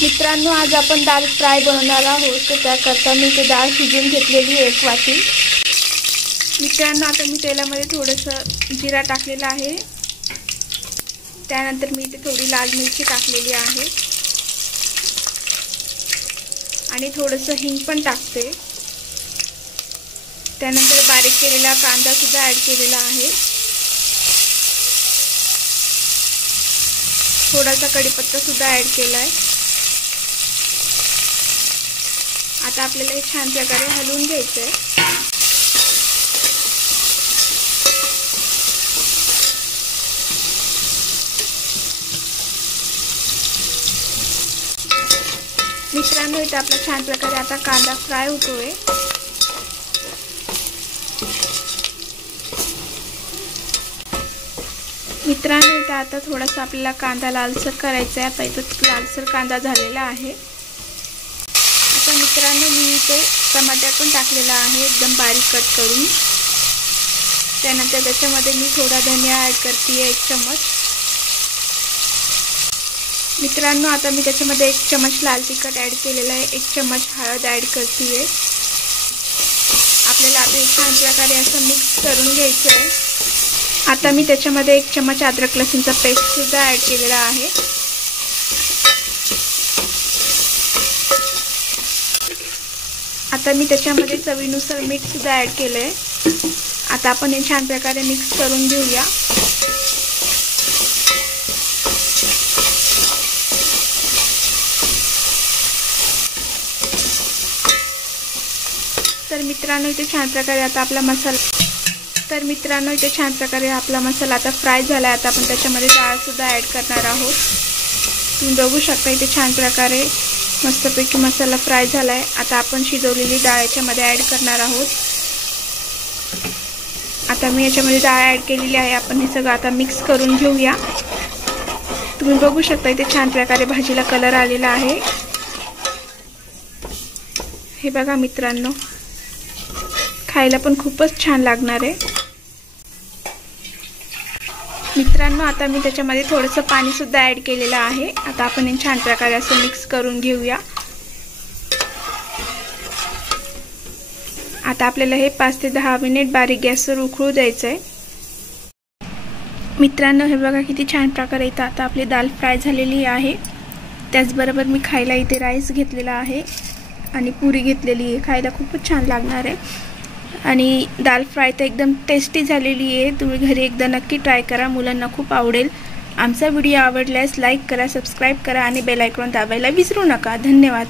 मित्रांनो, आज आपण दाल फ्राय बनवणार आहोत। तर त्याकरता मी ते डाळ शिजवून घेतलेली आहे 1 वाटी। मित्रांनो, आता मी तेलामध्ये थोडंसं जिरा टाकलेला आहे। त्यानंतर मी इथे थोडी लाल मिरची टाकलेली आहे आणि थोडंसं हिंग पण टाकते। त्यानंतर बारीक केलेला कांदा सुद्धा ॲड केलेला आहे। थोडासा कढीपत्ता सुद्धा ॲड केला आहे। आता आपल्याला हे छान प्रकारे हलवून घ्यायचं आहे। मित्रांनो, इथे आपला छान प्रकारे आता कांदा फ्राय होतोय। मित्रांनो, इथे आता थोडासा आपल्याला कांदा लालसर करायचा आहे। आता इथे लालसर कांदा झालेला आहे। आता मित्रांनो, मी इथे टमाटर पण टाकलेला आहे एकदम बारीक कट करून। त्यानंतर त्याच्यामध्ये मी थोडा धनिया ॲड करते 1 चम्मच। मित्रांनो, आता मी त्याच्यामध्ये 1 चम्मच लाल तिखट ॲड केलेला आहे। 1 चम्मच हळद ॲड करते। आपल्याला आता हे छान प्रकारे असं मिक्स करून घ्यायचं आहे। आता मी त्याच्यामध्ये 1 चम्मच अद्रक लसूणचा पेस्ट सुद्धा ॲड केलेला आहे। आता मी त्याच्यामध्ये चवीनुसार मीठ सुद्धा ॲड केलं आहे। आता आपण हे छान प्रकारे मिक्स करून घेऊया। तर मित्रांनो, इथे छान प्रकारे आता आपला मसाला आता फ्राय झाला आहे। आता आपण त्याच्यामध्ये डाळ सुद्धा ॲड करणार आहोत। तुम्ही बघू शकता इथे छान प्रकारे मस्तपैकी मसाला फ्राय झाला आहे। आता आपण शिजवलेली डाळ याच्यामध्ये ॲड करणार आहोत। आता मी याच्यामध्ये डाळ ॲड केलेली आहे। आपण हे सगळं आता मिक्स करून घेऊया। तुम्ही बघू शकता इथे छान प्रकारे भाजीला कलर आलेला आहे। हे बघा मित्रांनो, खायला पण खूपच छान लागणार आहे। मित्रांनो, आता मी त्याच्यामध्ये थोडंसं पाणी सुद्धा ॲड केलेलं आहे। आता आपण हे छान प्रकारे असं मिक्स करून घेऊया। आता आपल्याला हे 5 ते 10 मिनिट बारीक गॅसवर उकळू द्यायचं आहे। मित्रांनो, हे बघा किती छान प्रकारे इथं आता आपली दाल फ्राय झालेली आहे। त्याचबरोबर मी खायला इथे राईस घेतलेला आहे आणि पुरी घेतलेली आहे। खायला खूपच छान लागणार आहे आणि दाल फ्राय तर एकदम टेस्टी झालेली आहे। तुम्ही घरी एकदा नक्की ट्राय करा, मुलांना खूप आवडेल। आमचा व्हिडिओ आवडल्यास लाईक करा, सबस्क्राईब करा आणि बेल आयकॉन दाबायला विसरू नका। धन्यवाद।